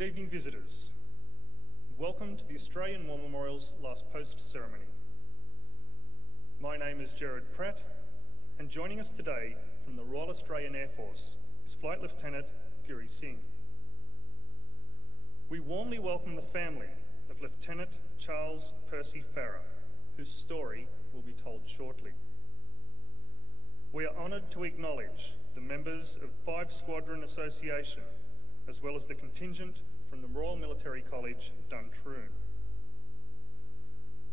Good evening, visitors. Welcome to the Australian War Memorial's last post ceremony. My name is Gerard Pratt, and joining us today from the Royal Australian Air Force is Flight Lieutenant Guri Singh. We warmly welcome the family of Lieutenant Charles Percy Farrier, whose story will be told shortly. We are honoured to acknowledge the members of 5 Squadron Association, as well as the contingent from the Royal Military College, Duntroon.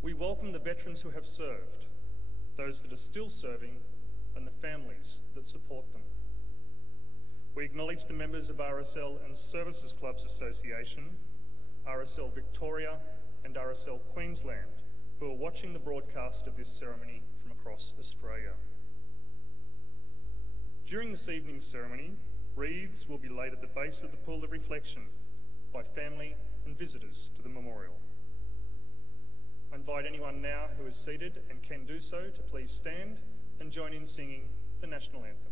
We welcome the veterans who have served, those that are still serving, and the families that support them. We acknowledge the members of RSL and Services Clubs Association, RSL Victoria and RSL Queensland, who are watching the broadcast of this ceremony from across Australia. During this evening's ceremony, wreaths will be laid at the base of the pool of reflection by family and visitors to the memorial. I invite anyone now who is seated and can do so to please stand and join in singing the national anthem.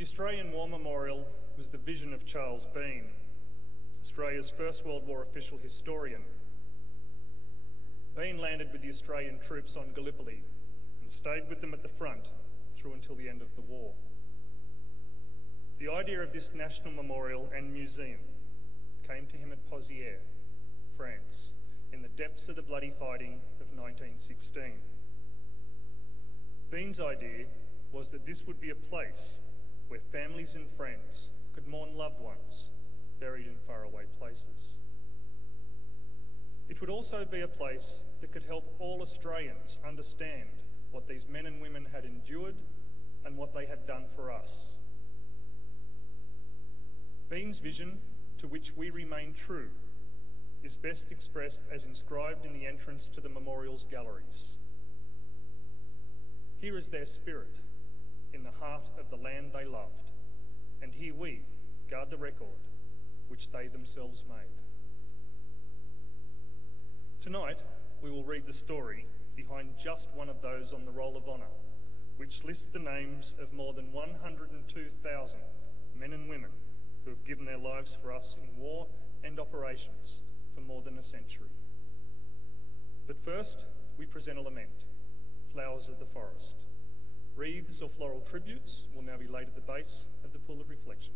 The Australian War Memorial was the vision of Charles Bean, Australia's First World War official historian. Bean landed with the Australian troops on Gallipoli and stayed with them at the front through until the end of the war. The idea of this national memorial and museum came to him at Percy, France, in the depths of the bloody fighting of 1916. Bean's idea was that this would be a place where families and friends could mourn loved ones buried in faraway places. It would also be a place that could help all Australians understand what these men and women had endured and what they had done for us. Bean's vision, to which we remain true, is best expressed as inscribed in the entrance to the memorial's galleries. Here is their spirit, in the heart of the land they loved, and here we guard the record which they themselves made. Tonight, we will read the story behind just one of those on the Roll of Honour, which lists the names of more than 102,000 men and women who have given their lives for us in war and operations for more than a century. But first, we present a lament, Flowers of the Forest. Wreaths or floral tributes will now be laid at the base of the pool of reflection.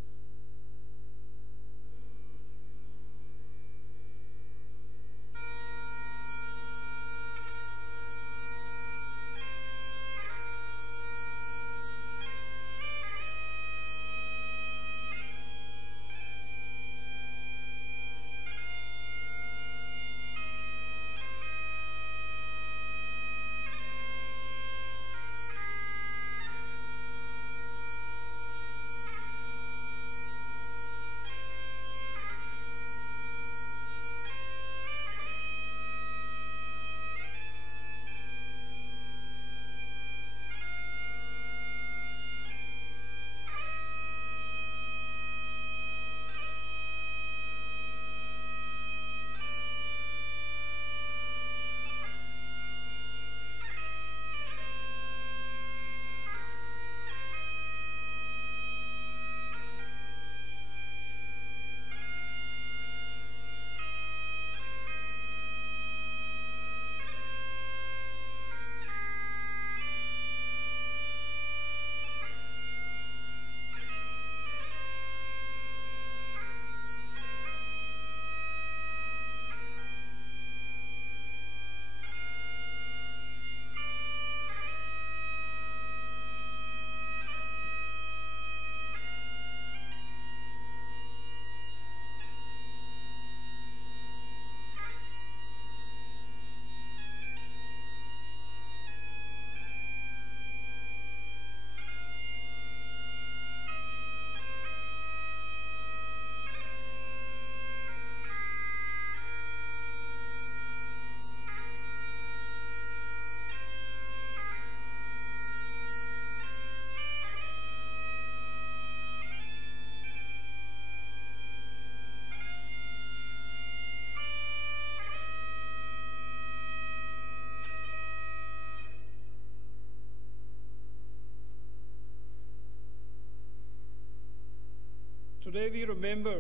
Today we remember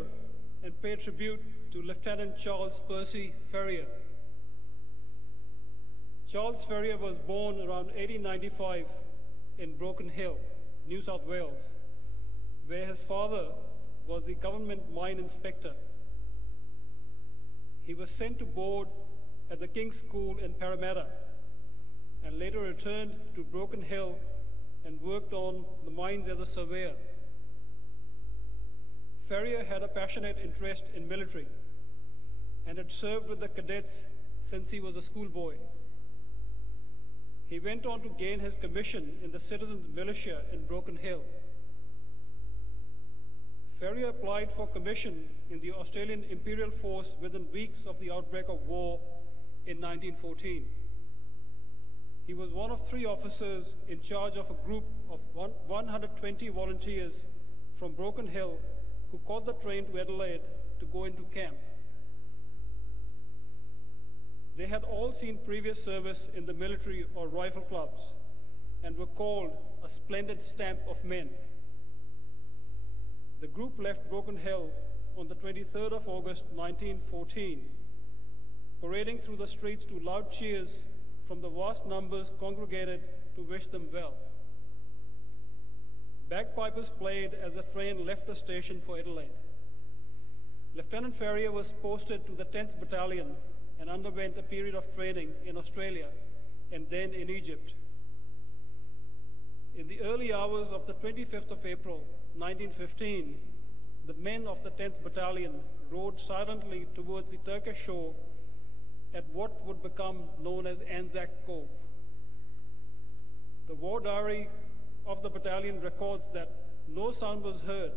and pay tribute to Lieutenant Charles Percy Farrier. Charles Farrier was born around 1895 in Broken Hill, New South Wales, where his father was the government mine inspector. He was sent to board at the King's School in Parramatta and later returned to Broken Hill and worked on the mines as a surveyor. Farrier had a passionate interest in military and had served with the cadets since he was a schoolboy. He went on to gain his commission in the Citizens' Militia in Broken Hill. Farrier applied for commission in the Australian Imperial Force within weeks of the outbreak of war in 1914. He was one of 3 officers in charge of a group of 120 volunteers from Broken Hill who caught the train to Adelaide to go into camp. They had all seen previous service in the military or rifle clubs and were called a splendid stamp of men. The group left Broken Hill on the 23rd of August 1914, parading through the streets to loud cheers from the vast numbers congregated to wish them well. Bagpipers played as the train left the station for Adelaide. Lieutenant Farrier was posted to the 10th Battalion and underwent a period of training in Australia and then in Egypt. In the early hours of the 25th of April, 1915, the men of the 10th Battalion rode silently towards the Turkish shore at what would become known as Anzac Cove. The war diary of the battalion records that no sound was heard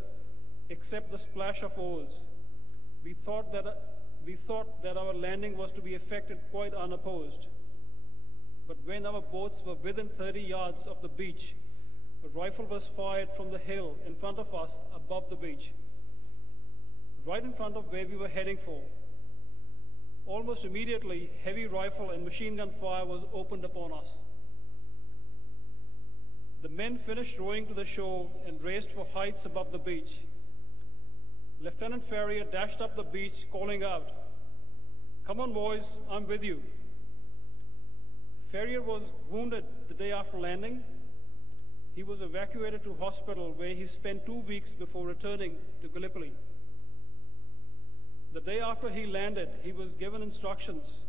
except the splash of oars. We thought that our landing was to be effected quite unopposed. But when our boats were within 30 yards of the beach, a rifle was fired from the hill in front of us above the beach, right in front of where we were heading for. Almost immediately, heavy rifle and machine gun fire was opened upon us. The men finished rowing to the shore and raced for heights above the beach. Lieutenant Farrier dashed up the beach, calling out, "Come on, boys, I'm with you." Farrier was wounded the day after landing. He was evacuated to hospital where he spent 2 weeks before returning to Gallipoli. The day after he landed, he was giving instructions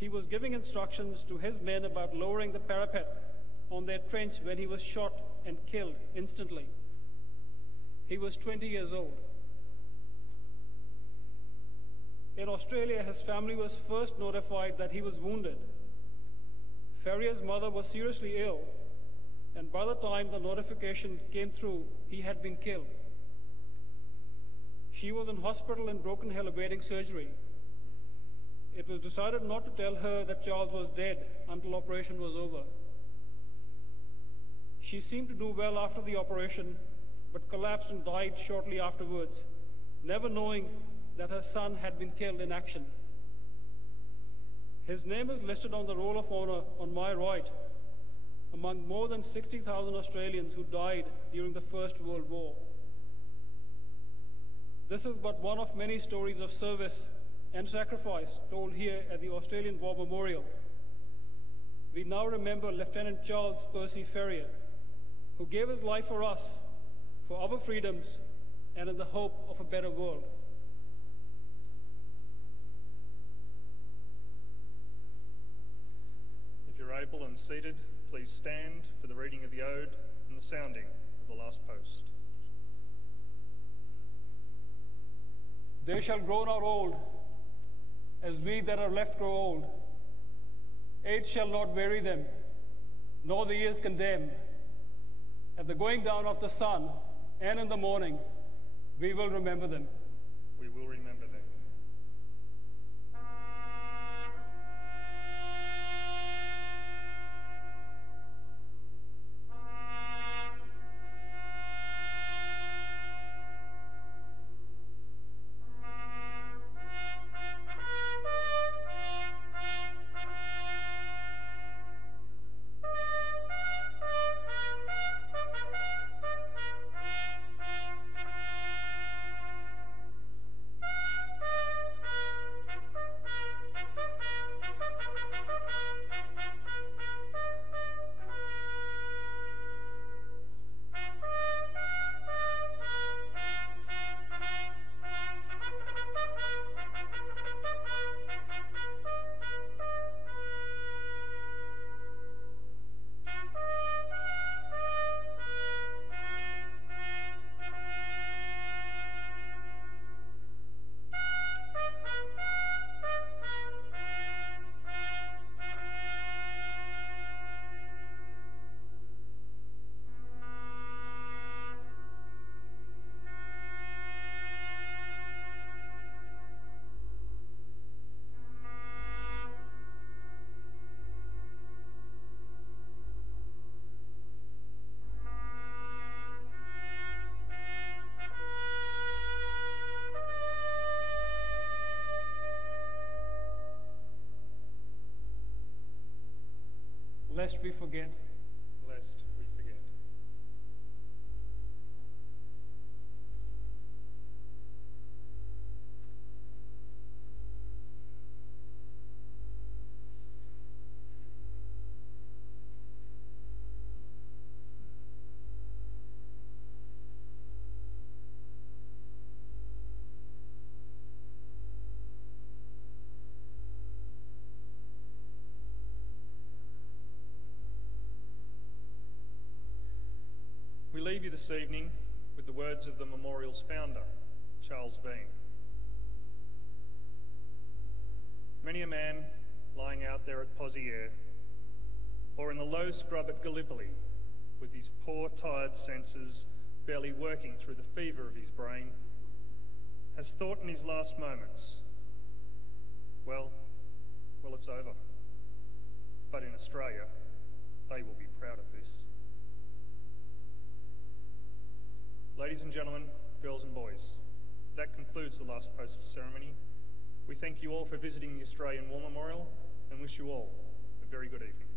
to his men about lowering the parapet on their trench when he was shot and killed instantly. He was 20 years old. In Australia, his family was first notified that he was wounded. Farrier's mother was seriously ill, and by the time the notification came through, he had been killed. She was in hospital in Broken Hill awaiting surgery. It was decided not to tell her that Charles was dead until operation was over. She seemed to do well after the operation, but collapsed and died shortly afterwards, never knowing that her son had been killed in action. His name is listed on the Roll of Honour on my right, among more than 60,000 Australians who died during the First World War. This is but one of many stories of service and sacrifice told here at the Australian War Memorial. We now remember Lieutenant Charles Percy Farrier, who gave his life for us, for our freedoms, and in the hope of a better world. If you're able and seated, please stand for the reading of the ode and the sounding of the last post. They shall grow not old, as we that are left grow old. Age shall not weary them, nor the years condemn. At the going down of the sun, and in the morning, we will remember them. We will remember them. lest we forget. Lest we forget. We leave you this evening with the words of the memorial's founder, Charles Bean. Many a man lying out there at Percy, or in the low scrub at Gallipoli, with his poor, tired senses barely working through the fever of his brain, has thought in his last moments, well, it's over. But in Australia, they will be proud of this. Ladies and gentlemen, girls and boys, that concludes the last post ceremony. We thank you all for visiting the Australian War Memorial and wish you all a very good evening.